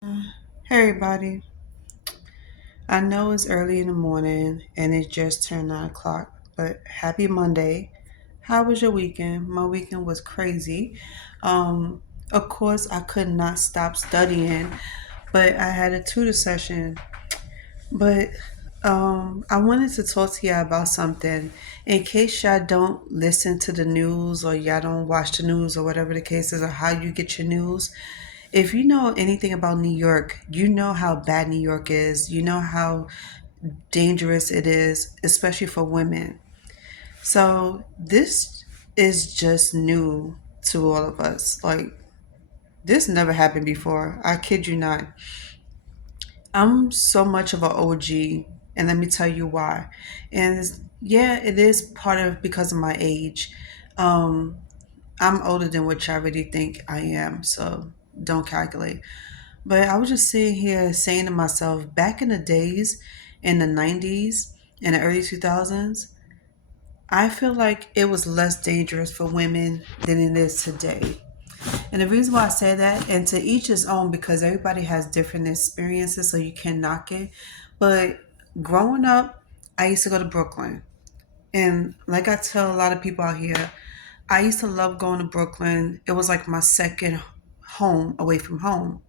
Hey everybody, I know it's early in the morning and it just turned 9 o'clock, but happy Monday. How was your weekend? My weekend was crazy. Of course, I could not stop studying, but I had a tutor session. But I wanted to talk to y'all about something. In case y'all don't listen to the news or y'all don't watch the news or whatever the case is, or how you get your news, if you know anything about New York, you know how bad New York is. You know how dangerous it is, especially for women. So this is just new to all of us. Like, this never happened before. I kid you not. I'm so much of an OG, and let me tell you why. And yeah, it is part of because of my age. Um, I'm older than what y'all really think I am, so don't calculate. But I was just sitting here saying to myself, back in the days, in the 90s, in the early 2000s, I feel like it was less dangerous for women than it is today. And the reason why I say that, and to each his own, because everybody has different experiences, so you can't knock it. But growing up, I used to go to Brooklyn. And like I tell a lot of people out here, I used to love going to Brooklyn. It was like my second home away from home.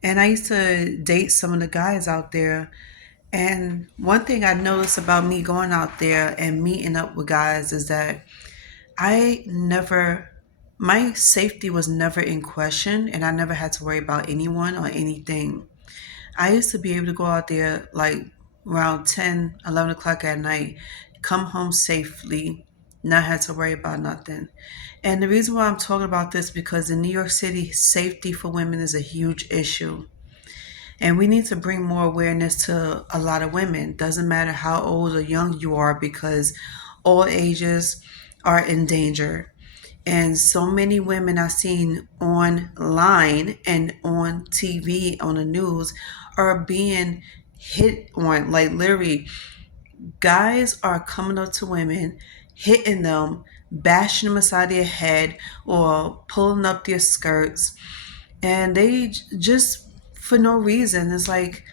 And I used to date some of the guys out there. And one thing I noticed about me going out there and meeting up with guys is that I never, my safety was never in question, and I never had to worry about anyone or anything. I used to be able to go out there like around 10, 11 o'clock at night, come home safely, not have to worry about nothing. And the reason why I'm talking about this because in New York City, safety for women is a huge issue. And we need to bring more awareness to a lot of women. Doesn't matter how old or young you are because all ages are in danger. And so many women I've seen online and on TV, on the news, are being hit on. Like literally, guys are coming up to women, hitting them, bashing them aside their head, or pulling up their skirts. And they just, for no reason, it's like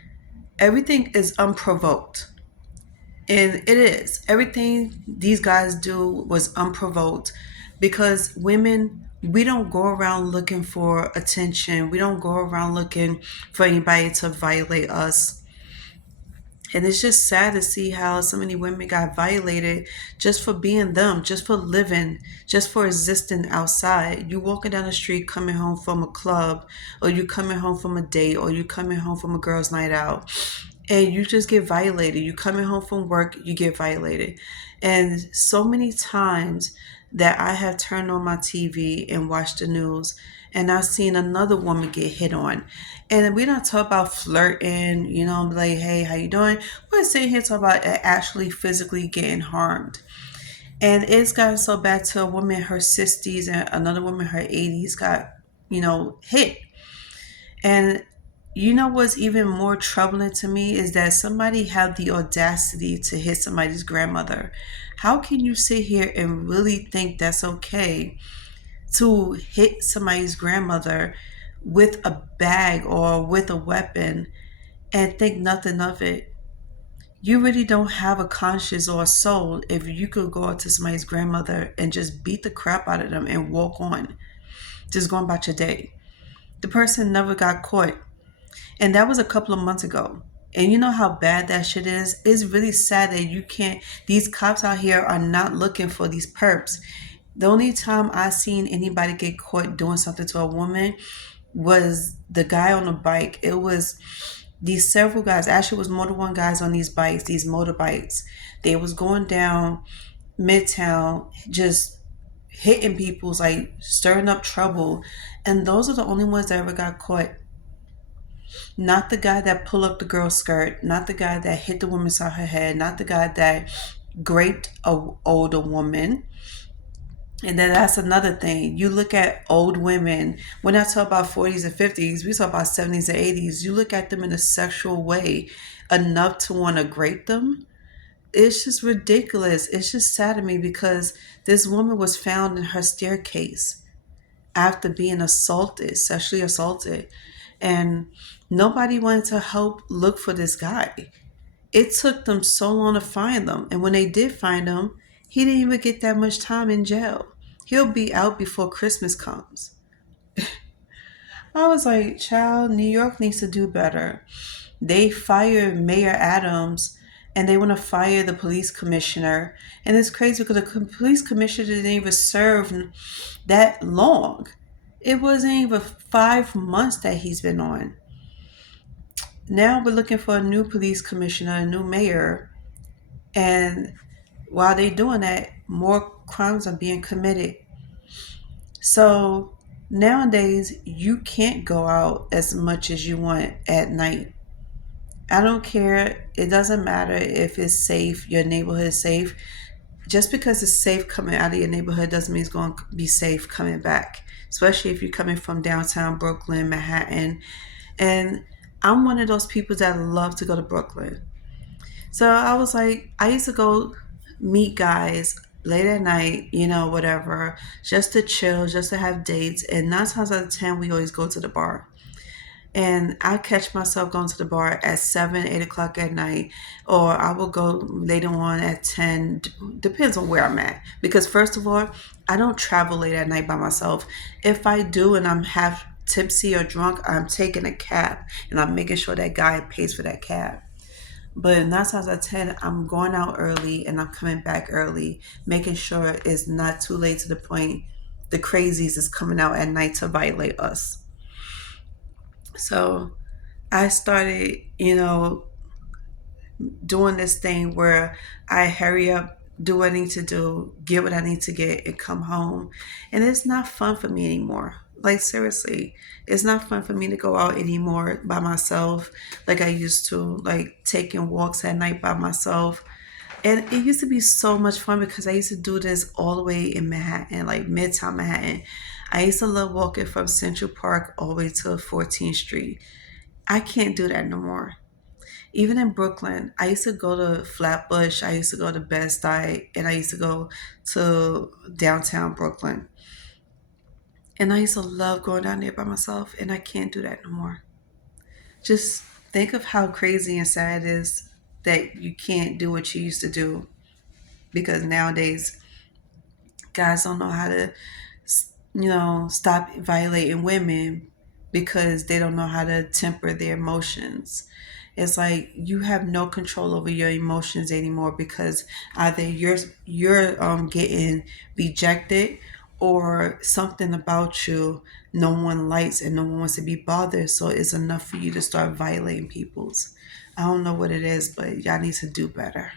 everything is unprovoked. And it is. Everything these guys do was unprovoked because women, we don't go around looking for attention. We don't go around looking for anybody to violate us. And it's just sad to see how so many women got violated just for being them, just for living, just for existing outside. You walking down the street coming home from a club, or you coming home from a date, or you coming home from a girl's night out, and you just get violated. You coming home from work, you get violated. And so many times that I have turned on my TV and watched the news and I've seen another woman get hit on. And we don't talk about flirting, like, hey, how you doing? We're sitting here talking about actually physically getting harmed. And it's gotten so bad to a woman in her 60s and another woman in her 80s got, hit. And you know what's even more troubling to me is that somebody had the audacity to hit somebody's grandmother. How can you sit here and really think that's okay to hit somebody's grandmother with a bag or with a weapon and think nothing of it? You really don't have a conscience or a soul if you could go up to somebody's grandmother and just beat the crap out of them and walk on, just going about your day. The person never got caught. And that was a couple of months ago. And you know how bad that shit is? It's really sad that you can't, these cops out here are not looking for these perps. The only time I seen anybody get caught doing something to a woman was the guy on the bike. It was these several guys, actually it was more than one guys on these bikes, these motorbikes. They was going down Midtown, just hitting people's like stirring up trouble. And those are the only ones that ever got caught. Not the guy that pulled up the girl's skirt, not the guy that hit the woman inside her head, not the guy that raped a older woman. And then that's another thing. You look at old women, when I talk about 40s and 50s, we talk about 70s and 80s. You look at them in a sexual way enough to want to grape them. It's just ridiculous. It's just sad to me because this woman was found in her staircase after being assaulted, sexually assaulted. and nobody wanted to help look for this guy. It took them so long to find them, and when they did find him, he didn't even get that much time in jail. He'll be out before Christmas comes. I was like, child, New York needs to do better. They fired Mayor Adams and they want to fire the police commissioner. And it's crazy because the police commissioner didn't even serve that long. It wasn't even 5 months that he's been on. Now we're looking for a new police commissioner, a new mayor. And while they're doing that, more crimes are being committed. So nowadays, you can't go out as much as you want at night. I don't care. It doesn't matter if it's safe, your neighborhood is safe. Just because it's safe coming out of your neighborhood doesn't mean it's going to be safe coming back, especially if you're coming from downtown Brooklyn, Manhattan. And I'm one of those people that love to go to Brooklyn. So I was like, I used to go meet guys late at night, whatever, just to chill, just to have dates. And 9 times out of 10, we always go to the bar. And I catch myself going to the bar at 7, 8 o'clock at night, or I will go later on at 10, depends on where I'm at. Because, first of all, I don't travel late at night by myself. If I do and I'm half tipsy or drunk, I'm taking a cab and I'm making sure that guy pays for that cab. But 9 times out of 10, I'm going out early and I'm coming back early, making sure it's not too late to the point the crazies is coming out at night to violate us. So I started, doing this thing where I hurry up, do what I need to do, get what I need to get, and come home. And it's not fun for me anymore. Like, seriously, it's not fun for me to go out anymore by myself like I used to, like taking walks at night by myself. And it used to be so much fun because I used to do this all the way in Manhattan, like Midtown Manhattan. I used to love walking from Central Park all the way to 14th Street. I can't do that no more. Even in Brooklyn, I used to go to Flatbush, I used to go to Bed-Stuy, and I used to go to downtown Brooklyn. And I used to love going down there by myself, and I can't do that no more. Just think of how crazy and sad it is that you can't do what you used to do because nowadays guys don't know how to, stop violating women because they don't know how to temper their emotions. It's like you have no control over your emotions anymore because either you're getting rejected or something about you no one likes and no one wants to be bothered. So it's enough for you to start violating people's. I don't know what it is, but y'all need to do better.